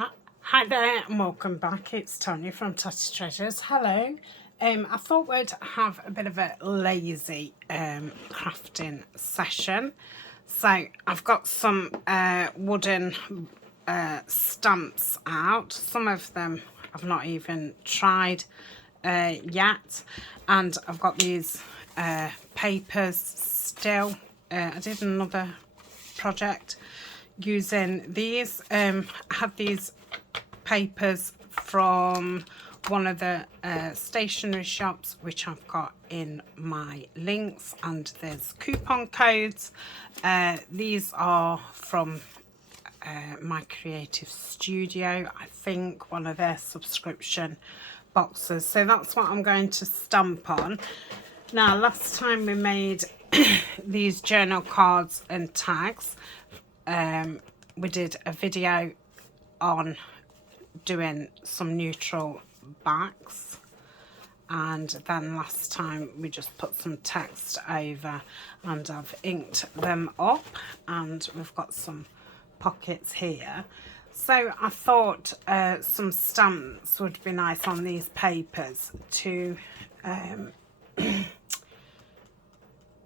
Hi there and welcome back. It's Tony from Tatty Treasures. Hello. I thought we'd have a bit of a lazy crafting session. So I've got some wooden stamps out. Some of them I've not even tried yet. And I've got these papers still. I did another project using these. I had these papers from one of the stationery shops, which I've got in my links, and there's coupon codes. These are from my creative studio, I think one of their subscription boxes. So that's what I'm going to stamp on. Now, last time we made these journal cards and tags. We did a video on doing some neutral backs, and then last time we just put some text over, and I've inked them up, and we've got some pockets here. So I thought some stamps would be nice on these papers to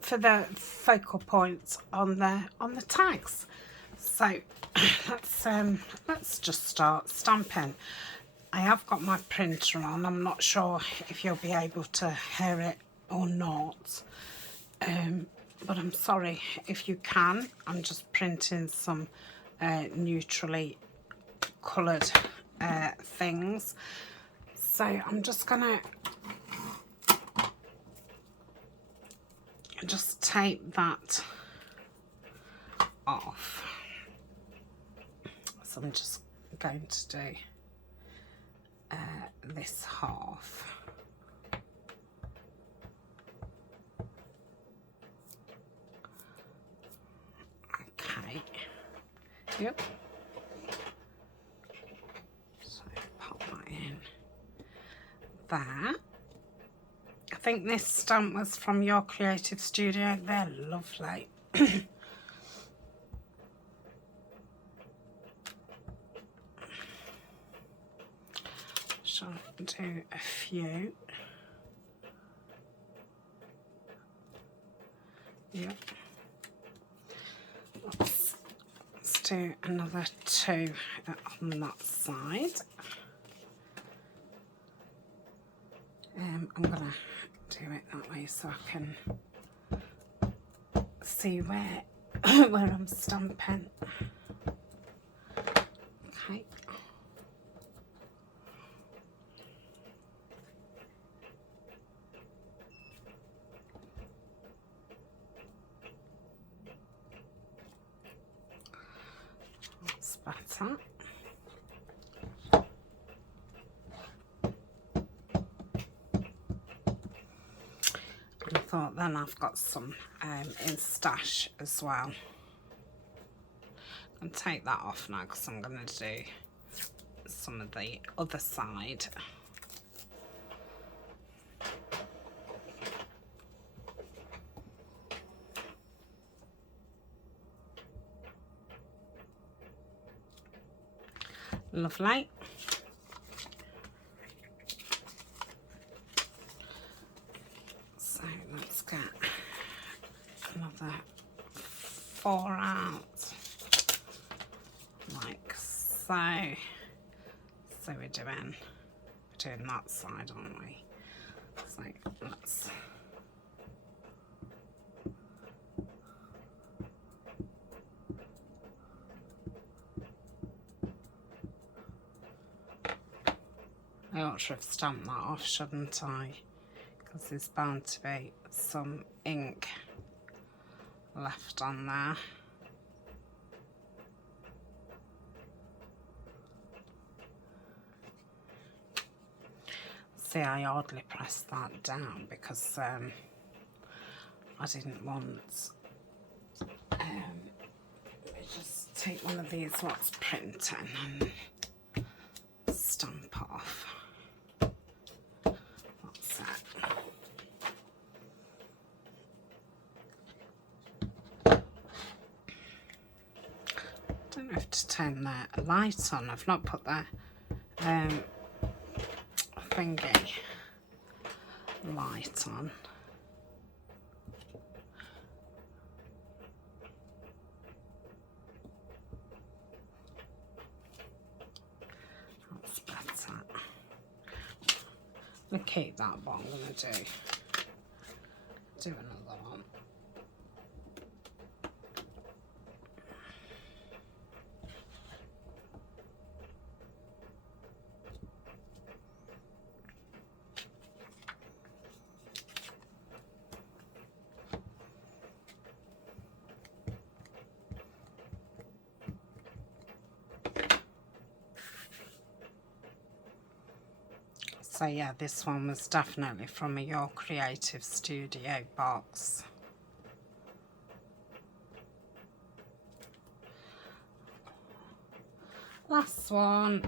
for the focal points on the tags. So let's just start stamping. I have got my printer on. I'm not sure if you'll be able to hear it or not, but I'm sorry if you can. I'm just printing some neutrally coloured things. So I'm just gonna just tape that off. So I'm just going to do this half. Okay. Yep. So pop that in there. I think this stamp was from your creative studio. They're lovely. Shall do a few. Yep. Let's do another two on that side. I'm gonna do it that way so I can see where I'm stamping. Okay. That's better. I thought then I've got some in stash as well. I'll take that off now because I'm going to do some of the other side. Lovely. So let's get another 4 out, like so. So we're doing that side, aren't we? So let's I ought to have stamped that off, shouldn't I? Because there's bound to be some ink left on there. See, I hardly pressed that down because I didn't want. Let me just take one of these what's printing and stamp off. That's it. Don't have to turn the light on. I've not put the thingy light on. That's better. I'm gonna keep that, but I'm gonna do another one. So yeah, this one was definitely from Your Creative Studio box. Last one.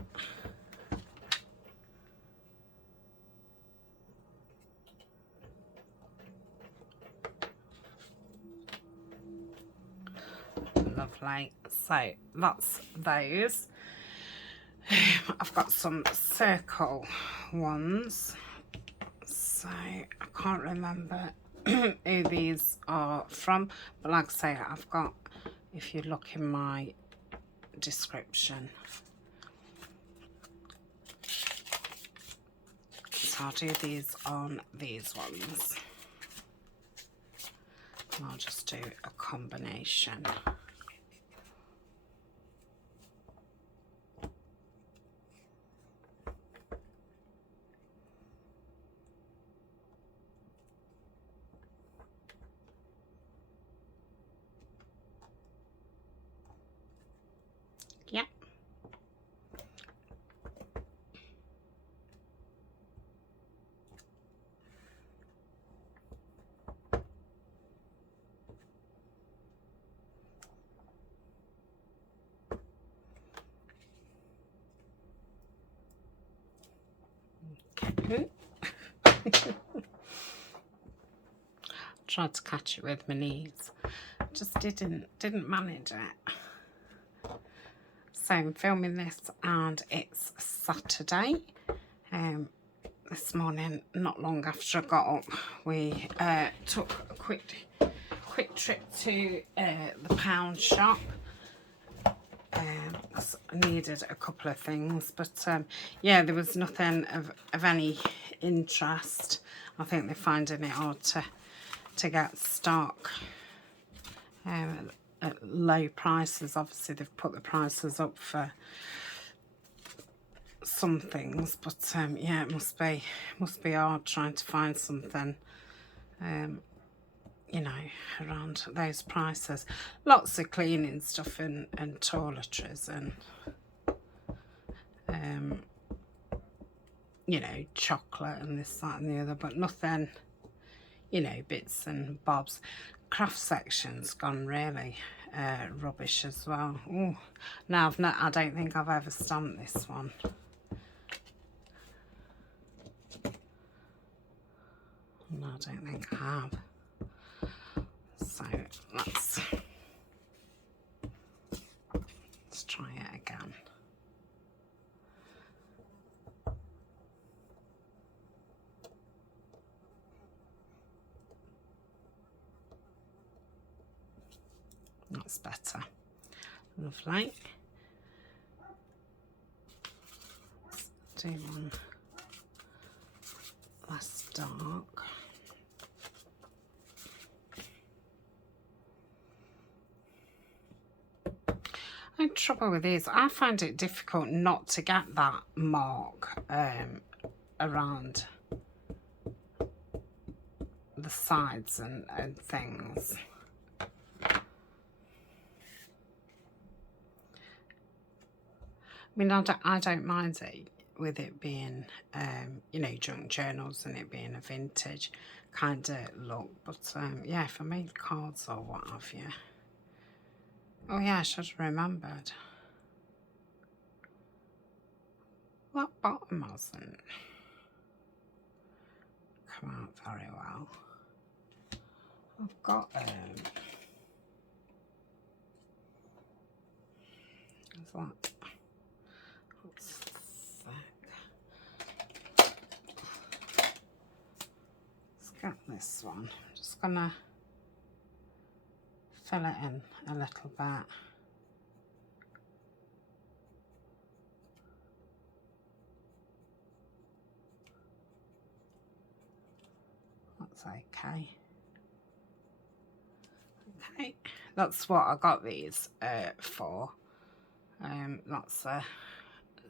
Lovely. So that's those. I've got some circle ones, so I can't remember who these are from, but like I say, I've got, if you look in my description, so I'll do these on these ones, and I'll just do a combination. Yep. Okay. Tried to catch it with my knees, just didn't manage it. So I'm filming this and it's Saturday. This morning, not long after I got up, we took a quick trip to the pound shop. I needed a couple of things, but yeah, there was nothing of any interest. I think they're finding it hard to get stock at low prices. Obviously they've put the prices up for some things, but yeah, it must be hard trying to find something you know, around those prices. Lots of cleaning stuff and toiletries and you know, chocolate and this, that and the other, but nothing, you know, bits and bobs. Craft section's gone really rubbish as well. Ooh, now I don't think I've ever stamped this one. No, I don't think I have. So let's try it again. That's better. Lovely. Let's do one less dark. The trouble with these, I find it difficult not to get that mark around the sides and things. I mean, I don't mind it with it being, you know, junk journals and it being a vintage kind of look. But yeah, if I made cards or what have you. Oh yeah, I should have remembered. That bottom hasn't come out very well. I've got there's that. get this one. I'm just gonna fill it in a little bit. That's okay. Okay, that's what I got these for. That's a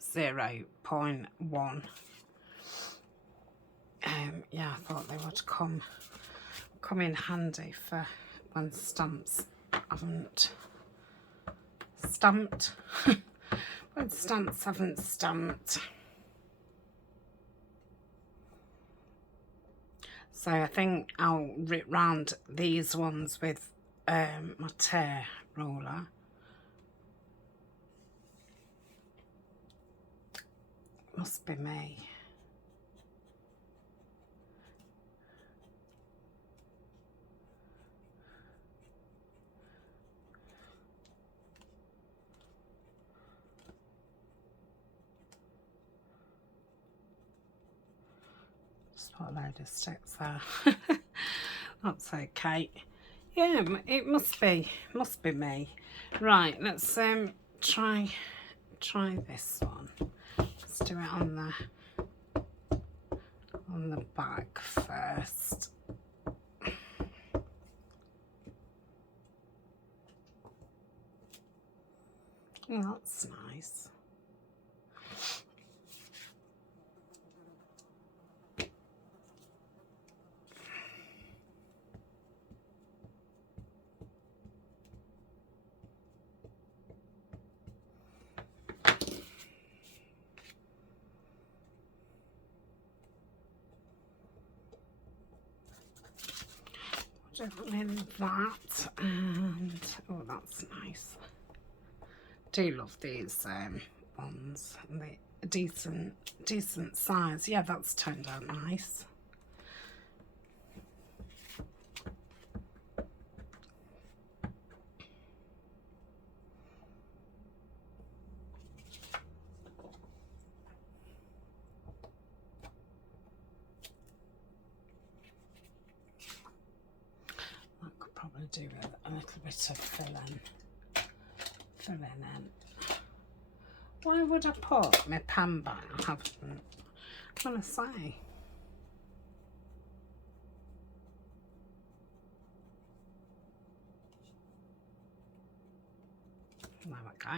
0.1. Yeah, I thought they would come in handy for when stamps haven't stamped. When stamps haven't stamped. So I think I'll rip round these ones with my tear roller. Must be me. Just put a load of sticks there. That's okay. Yeah, it must be me. Right, let's try this one. Let's do it on the back first. Oh, that's nice. In that, and oh, that's nice. Do love these ones, and the decent size. Yeah, that's turned out nice. Do a little bit of filling in. Why would I put my pan back? I haven't. I'm gonna say. There we go.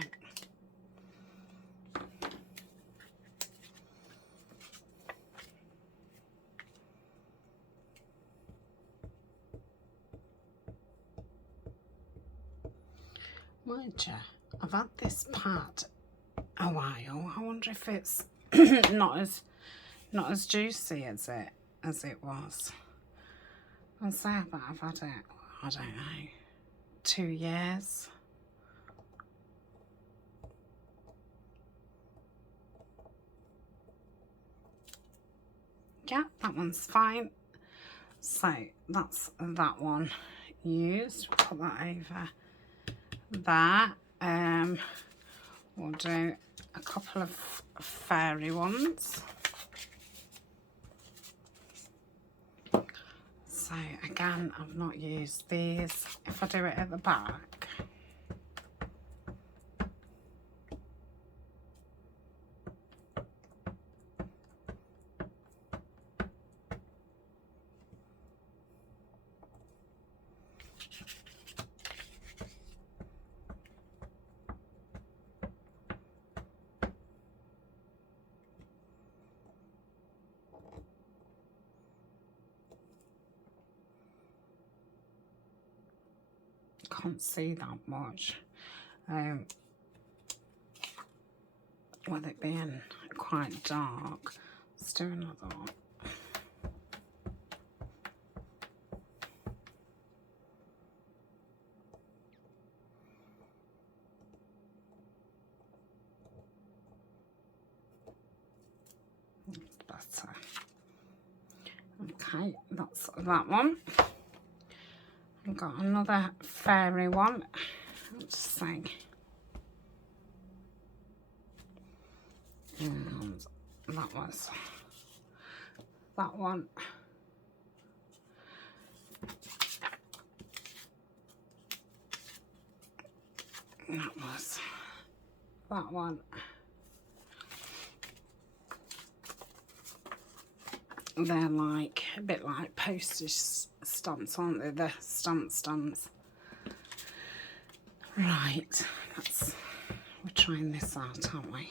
Mind you, I've had this pad a while. I wonder if it's not as juicy as it was. I'll say that I've had it, I don't know, 2 years. Yeah, that one's fine. So that's that one used. Put that over there. We'll do a couple of fairy ones. So again, I've not used these. If I do it at the back, can't see that much. With it being quite dark, let's do another one. Better. Okay, that's that one. I've got another fairy one. Let's see. And that was that one. That was that one. They're like a bit like postage stamps, aren't they? The stamps. Right, we're trying this out, aren't we?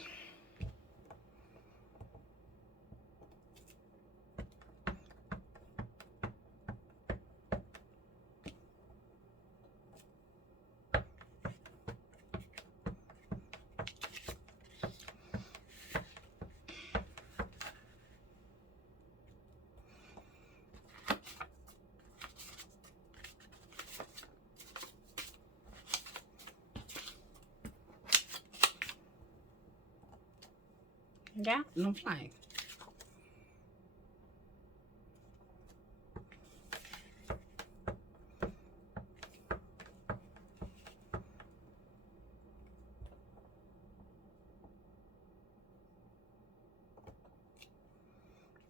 Yeah, lovely.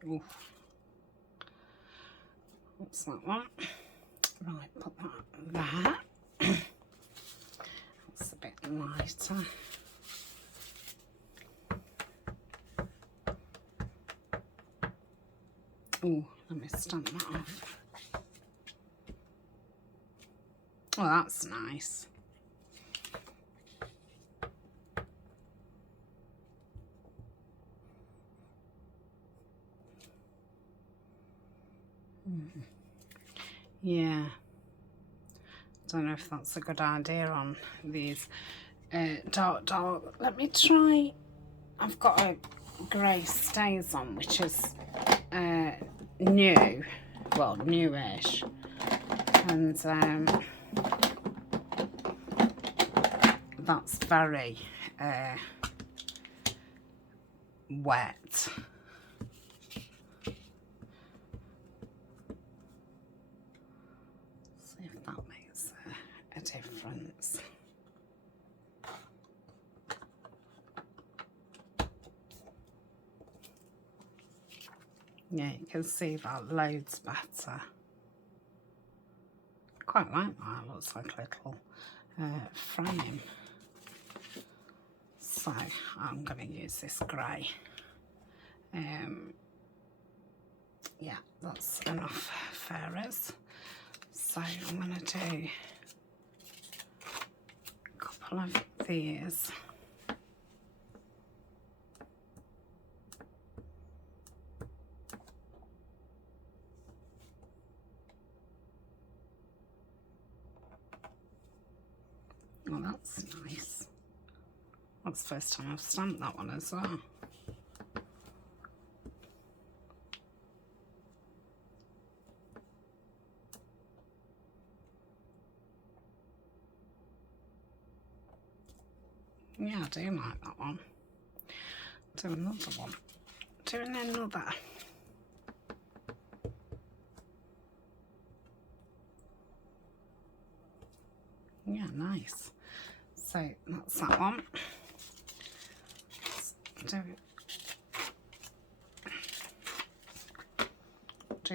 Ooh. What's that one? Right, put that there. That's a bit lighter. Oh, let me stamp that off. Oh, that's nice. Yeah. Don't know if that's a good idea on these dark. Let me try. I've got a grey stays on, which is new, well, newish, and that's very wet. See if that makes a difference. Yeah, you can see that loads better. Quite like that. It looks like a little frame. So I'm going to use this grey. Yeah, that's enough fairies. So I'm going to do a couple of these. Oh, that's nice. That's the first time I've stamped that one as well. Yeah, I do like that one. Do another one. Doing another. Yeah, nice. So that's that one. Do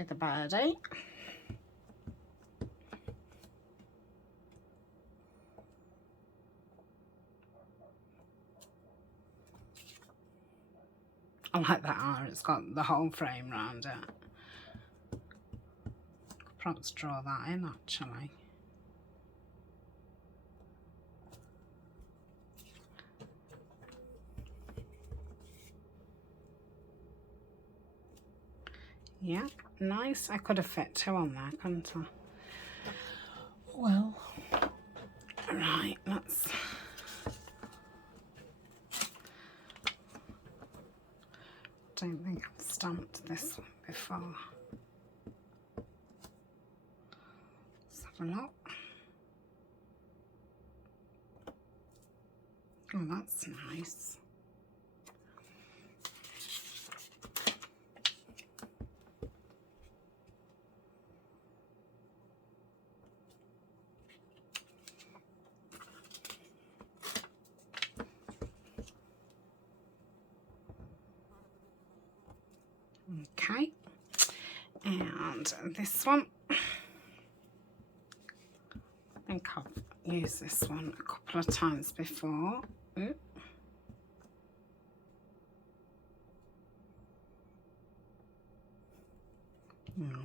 the birdie. I like that R, it's got the whole frame round it. Could perhaps draw that in actually. Yeah, nice. I could have fit two on there, couldn't I? Well, right, let's... Don't think I've stamped this one before. Let's have a look. Oh, that's nice. Okay, and this one, I think I've used this one a couple of times before. Ooh.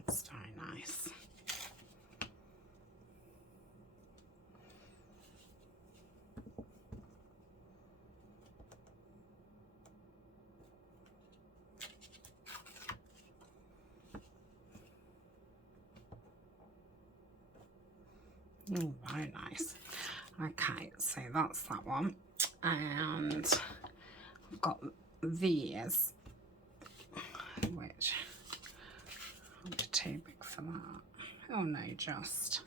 It's very nice. Oh, very nice. Okay, so that's that one. And I've got these, which I'll be too big for that. Oh no, just.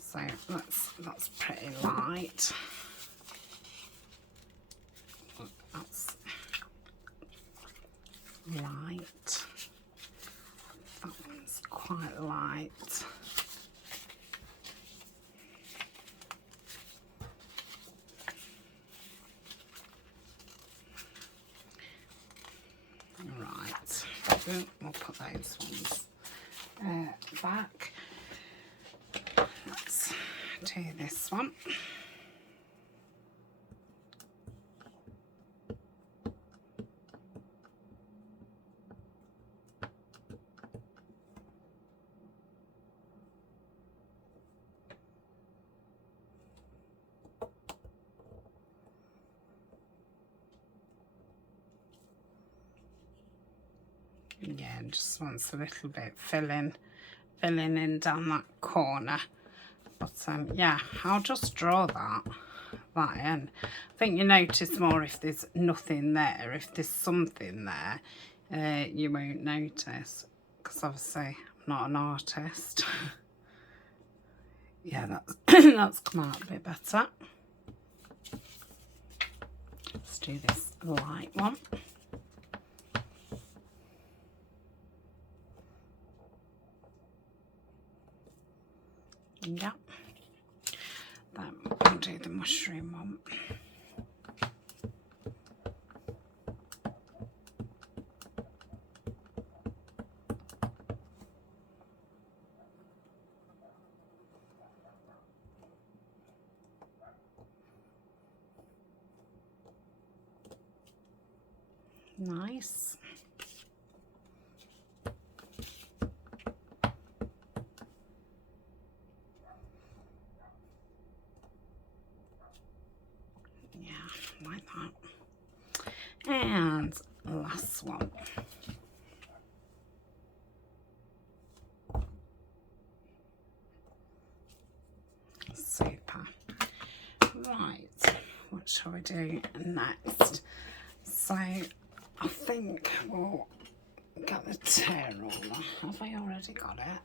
So that's pretty light. Look, that's light. That one's quite light. Right, we'll put those ones back. Let's do this one. Yeah, just wants a little bit filling in down that corner. But yeah, I'll just draw that in. I think you notice more if there's nothing there. If there's something there, you won't notice, because obviously I'm not an artist. Yeah, that's that's come out a bit better. Let's do this light one. Yeah, then we'll do the mushroom one. Nice. Like that. And last one. Super. Right, what shall we do next? So I think we'll get the tear roller. Have I already got it?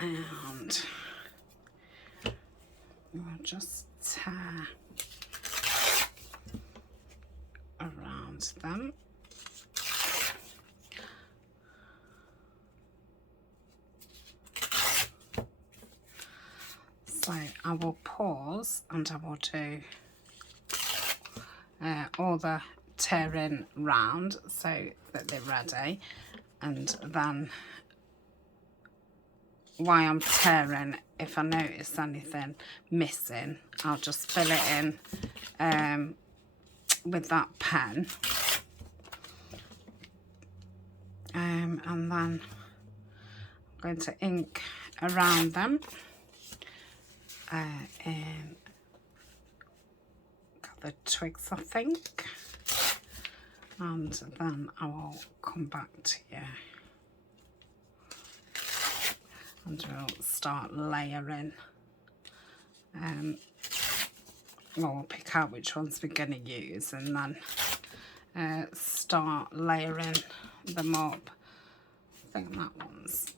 And we'll just tear around them. So I will pause and I will do all the tearing round so that they're ready, and then while I'm tearing, if I notice anything missing, I'll just fill it in with that pen, and then I'm going to ink around them in the twigs, I think, and then I will come back to you and we'll start layering. We'll pick out which ones we're going to use and then start layering them up. I think that one's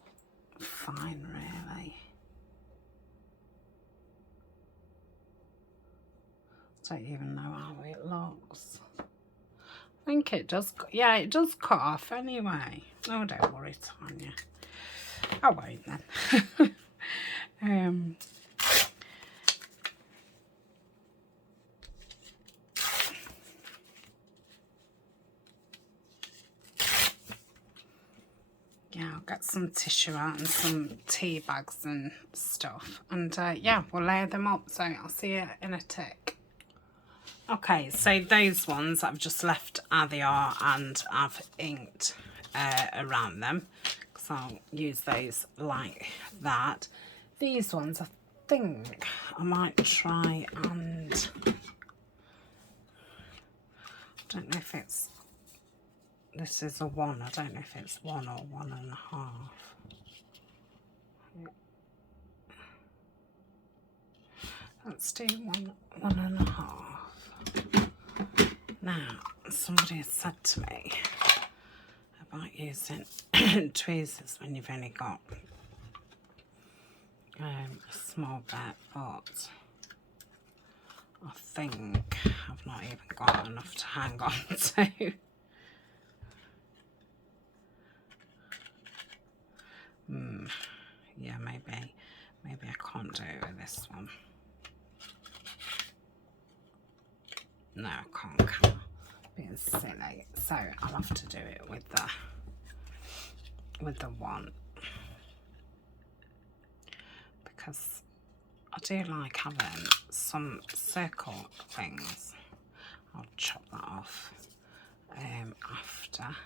fine, really. Don't even know how it looks. I think it does, yeah, it does cut off anyway. Oh, don't worry, Tanya. I won't then. Yeah, I'll get some tissue out and some tea bags and stuff, and yeah, we'll layer them up. So I'll see you in a tick. Okay, so those ones I've just left how they are, and I've inked around them, because I'll use those like that. These ones, I think I might try and, I don't know if it's, this is a 1, I don't know if it's 1 or 1.5. Let's do 1.5. Now, somebody has said to me about using tweezers when you've only got a small bit, but I think I've not even got enough to hang on to. Yeah, maybe I can't do it with this one. No, I can't. Being silly. So I'll have to do it with the one, because I do like having some circle things. I'll chop that off after.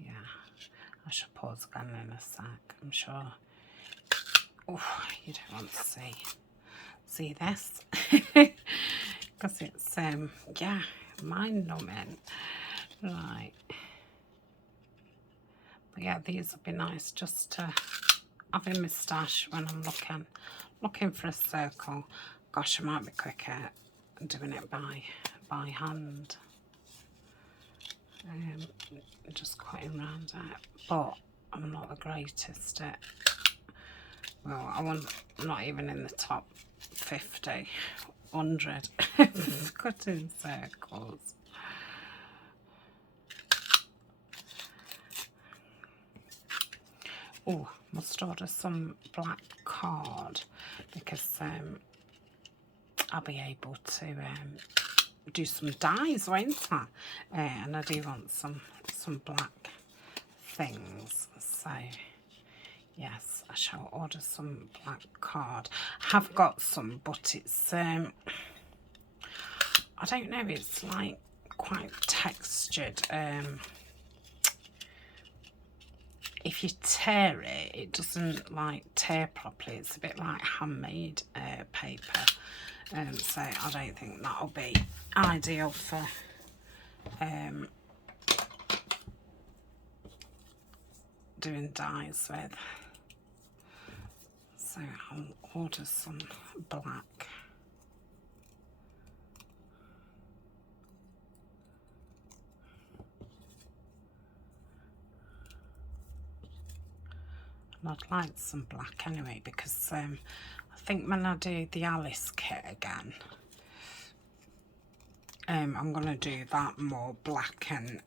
Yeah, I should pause again in a sec, I'm sure. Oh, you don't want to see this, because it's yeah, mind numbing. Right, but yeah, these would be nice just to have in my stash when I'm looking for a circle. Gosh, I might be quicker doing it by hand, just cutting around it, but I'm not the greatest at, well, I'm not even in the top 50, 100 cutting circles. Oh, must order some black card, because I'll be able to do some dies, won't I? And I do want some black things, so yes, I shall order some black card. I have got some, but it's I don't know, it's like quite textured. If you tear it, it doesn't like tear properly. It's a bit like handmade paper, so I don't think that'll be ideal for doing dies with. So I'll order some black. And I'd like some black anyway, because I think when I do the Alice kit again, I'm going to do that more black and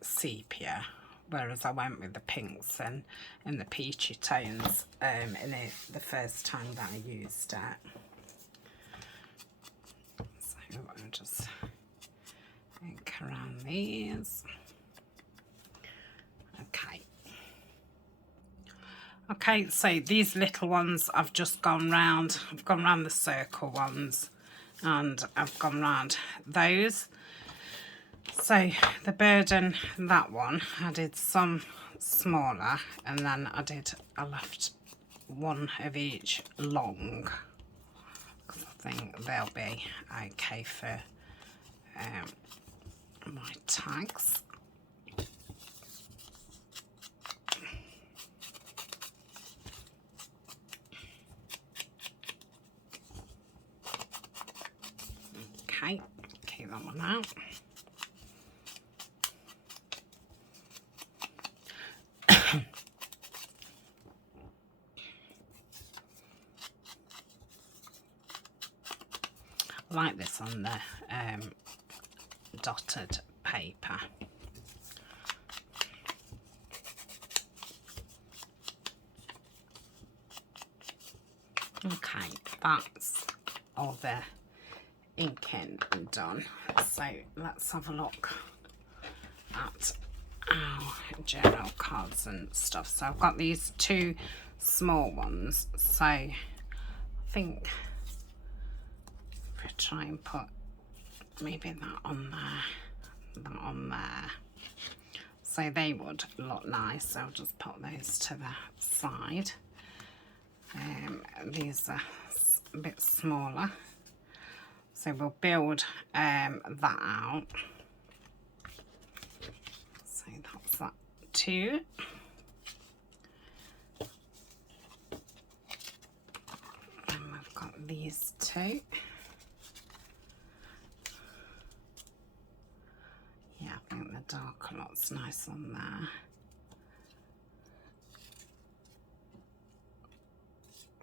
sepia, whereas I went with the pinks and the peachy tones in it the first time that I used it. So I'll just ink around these. Okay. Okay, so these little ones I've just gone round. I've gone round the circle ones, and I've gone round those. So the bird and that one, I did some smaller, and then I left one of each long, because I think they'll be okay for my tags. Okay, keep that one out. I like this on the dotted paper. Okay, that's all the inking done. So let's have a look at our journal cards and stuff. So I've got these two small ones, so I think if I try and put maybe that on there, that on there, so they would look nice. So I'll just put those to the side. These are a bit smaller, so we'll build that out. So that's that too. And we've got these two. Yeah, I think the darker looks nice on there.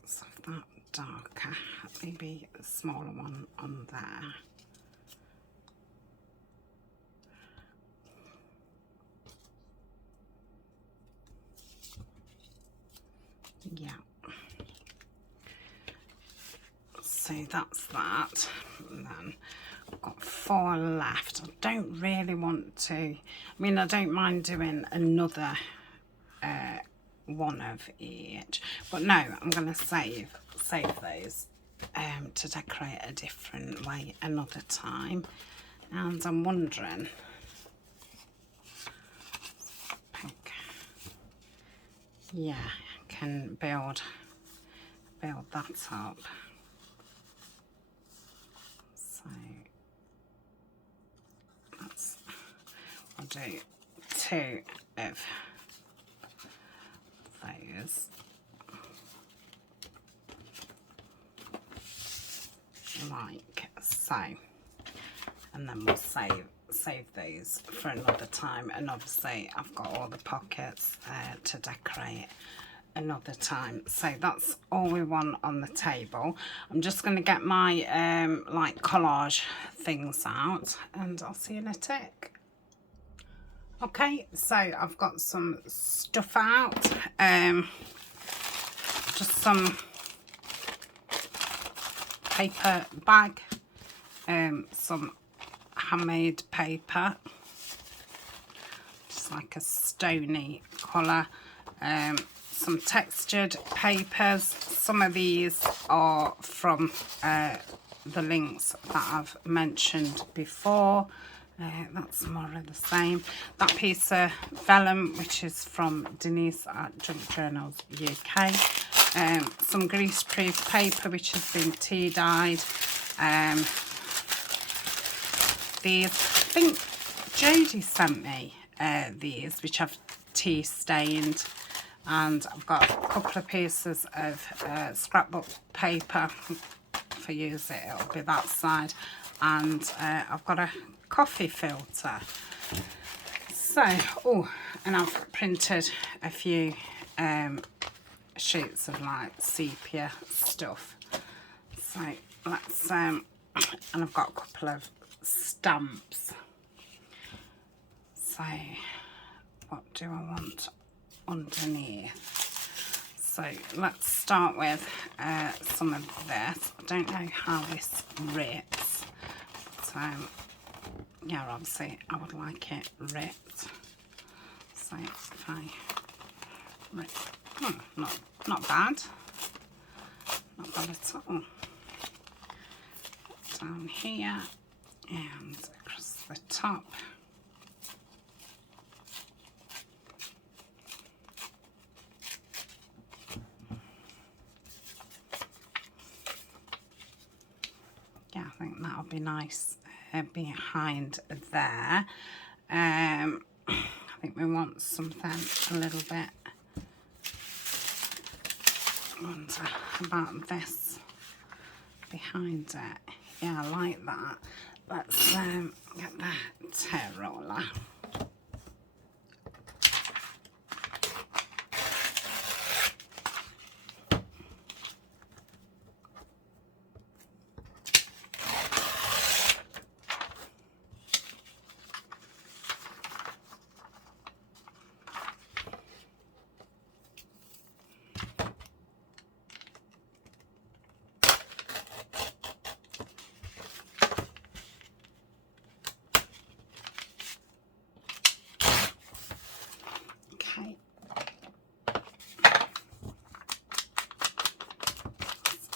So that darker, maybe a smaller one on there. Yeah. So that's that. And then I've got 4 left. I don't really want to, I mean, I don't mind doing another one of each, but no, I'm going to save those to decorate a different way another time. And I'm wondering, yeah, I can build that up. So I'll do 2 of those, like so, and then we'll save those for another time. And obviously I've got all the pockets to decorate another time. So that's all we want on the table. I'm just going to get my like collage things out, and I'll see you in a tick. Okay, so I've got some stuff out, just some paper bag, some handmade paper, just like a stony colour, some textured papers. Some of these are from the links that I've mentioned before. That's more of the same. That piece of vellum, which is from Denise at Junk Journals UK. Some greaseproof paper, which has been tea dyed. These, I think Jodie sent me these, which I've tea stained. And I've got a couple of pieces of scrapbook paper. If I use it, it'll be that side. And I've got a coffee filter. So, oh, and I've printed a few sheets of like sepia stuff. So let's and I've got a couple of stamps. So what do I want underneath? So let's start with some of this. I don't know how this rips, so yeah, obviously I would like it ripped. So if I rip, not bad at all. Down here and across the top. Yeah, I think that'll be nice behind there. I think we want something a little bit, I wonder about this behind it. Yeah, I like that. Let's get the tear roller.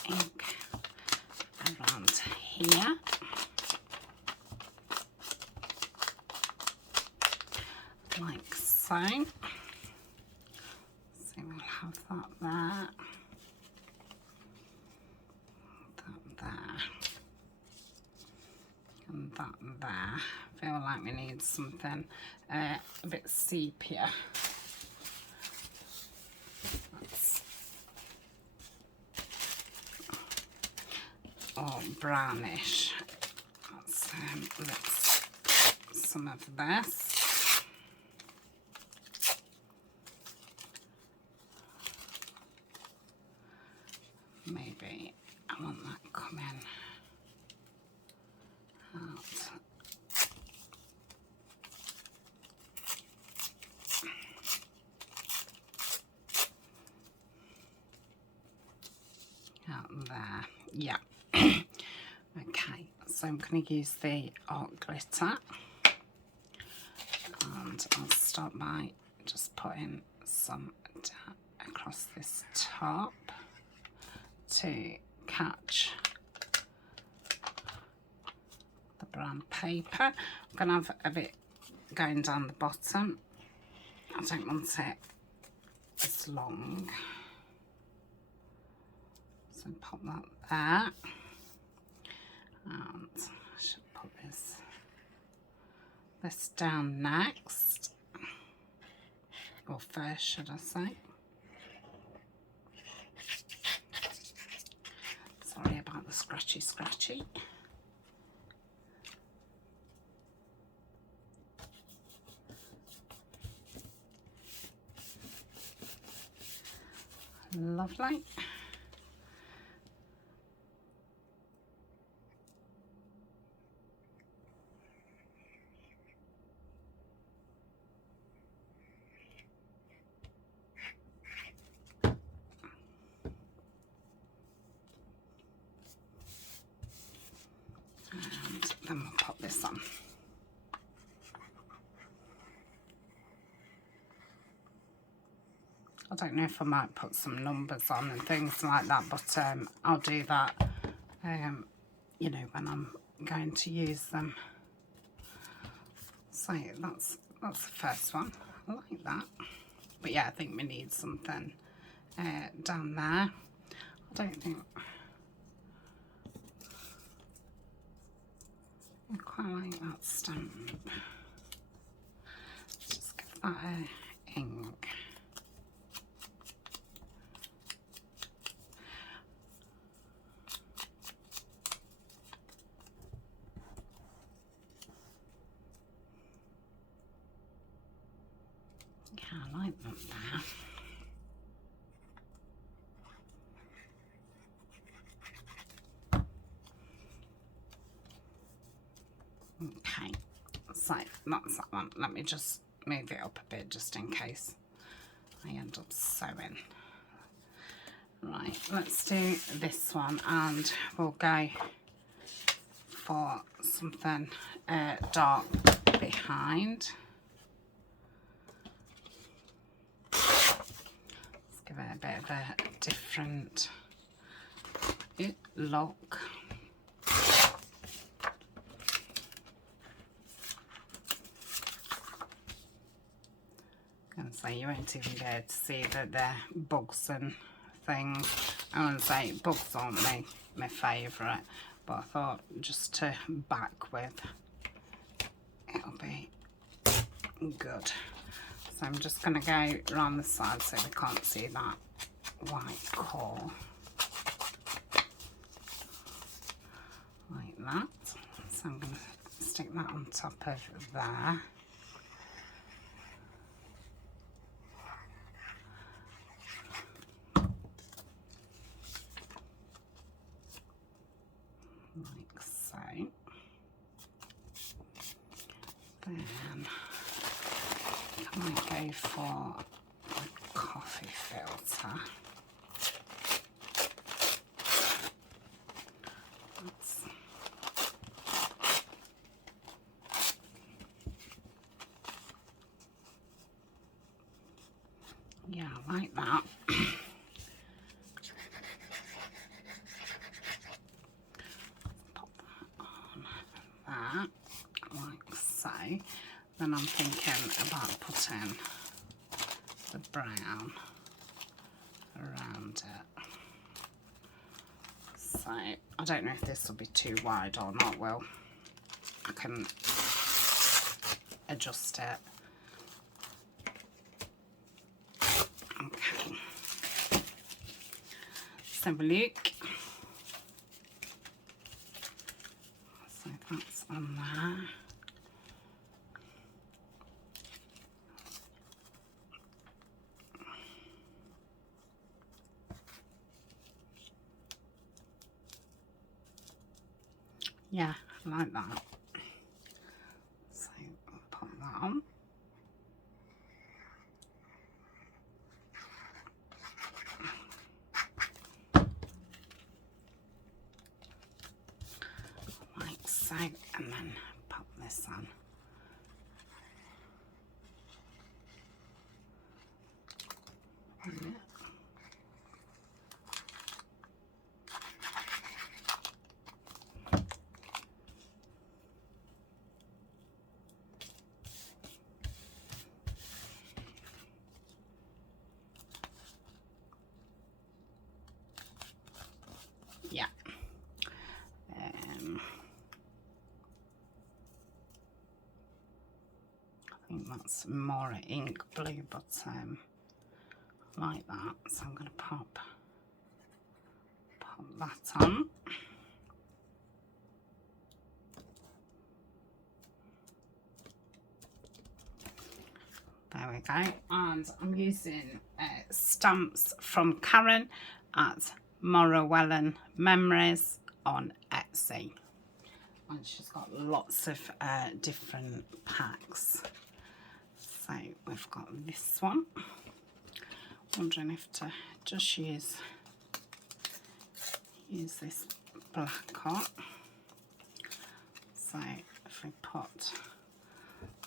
ink around here. Like so. So we'll have that there. That there. And that there. I feel like we need something a bit sepia. Or brownish. Let's some of this. Maybe I want that coming out. Out there, yeah. Okay, so I'm going to use the art glitter, and I'll start by just putting some down across this top to catch the brown paper. I'm going to have a bit going down the bottom. I don't want it as long, so pop that there. And I should put this down next, or first should I say. Sorry about the scratchy. Lovely. And then we'll pop this on. I don't know if I might put some numbers on and things like that, but I'll do that, you know, when I'm going to use them. So that's the first one. I like that. But yeah, I think we need something down there. I don't think... I quite like that stamp. Just give that a ink. Yeah, I like that there. Okay, so that's that one. Let me just move it up a bit just in case I end up sewing. Right, let's do this one, and we'll go for something dark behind. Let's give it a bit of a different look. And so you won't even be able to see that they're bugs and things. I want to say bugs aren't my favourite, but I thought just to back with, it'll be good. So I'm just going to go around the side so we can't see that white core. Like that. So I'm going to stick that on top of there. Like so. Then can I go for a coffee filter? Yeah, I like that. that, like so. Then I'm thinking about putting the brown around it. So I don't know if this will be too wide or not. Well, I can adjust it. Okay, let's have a look. So that's on there. Yeah, I like that. So I'll put that on. Like so, and then pop this on. Yeah. I think that's more ink blue, but like that. So I'm going to pop that on. There we go. And I'm using stamps from Karen at Morrowellen Memories on Etsy. And she's got lots of different packs. So we've got this one. Wondering if to just use this black on. So if we put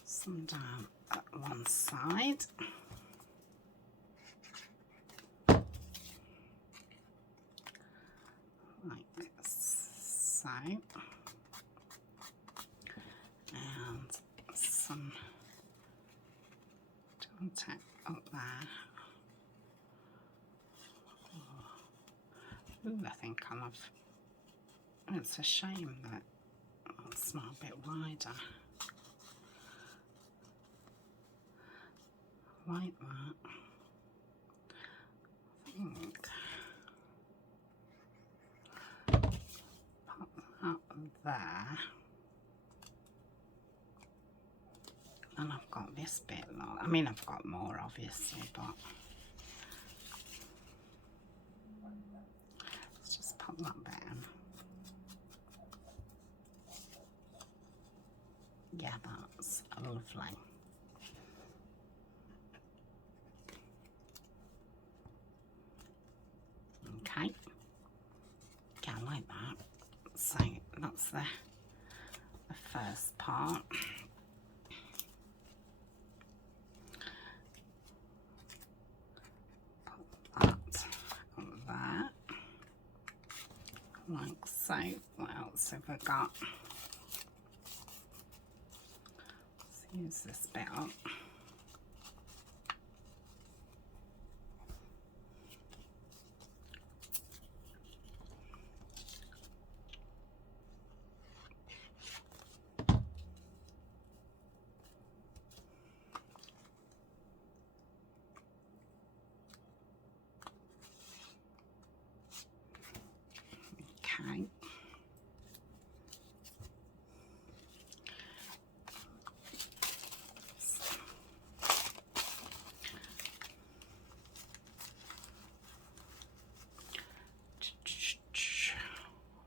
some down at one side. Like so. And some tack up there. Ooh, I think I'll have, it's a shame that it's not a bit wider. Like that. I think pop that there. And I've got this bit, I mean I've got more obviously, but let's just pop that bit in. Yeah, that's lovely. Okay, yeah, I like that. So that's the first part. Put that on there, like so. What else have we got? Let's use this bit up. Okay.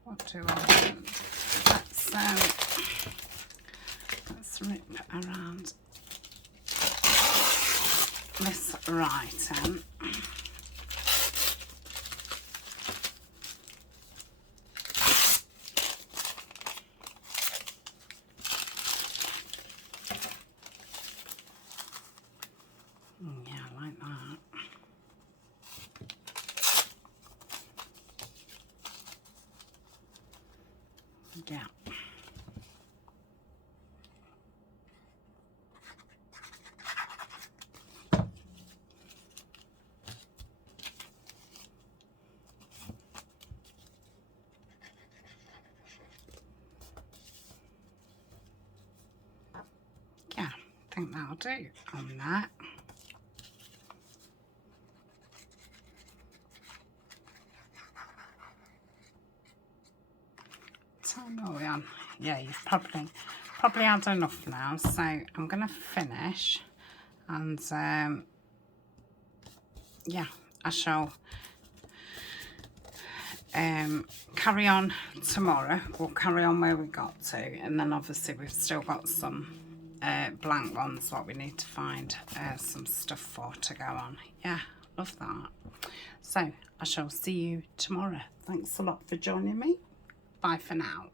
What do I want? Let's rip around this writing. Yeah, I like that. Yeah. think that'll do on that. So are we on? Yeah, you've probably had enough now. So I'm going to finish, and yeah, I shall carry on tomorrow. We'll carry on where we got to, and then obviously we've still got some blank ones what we need to find some stuff for to go on. Yeah, love that. So I shall see you tomorrow. Thanks a lot for joining me. Bye for now.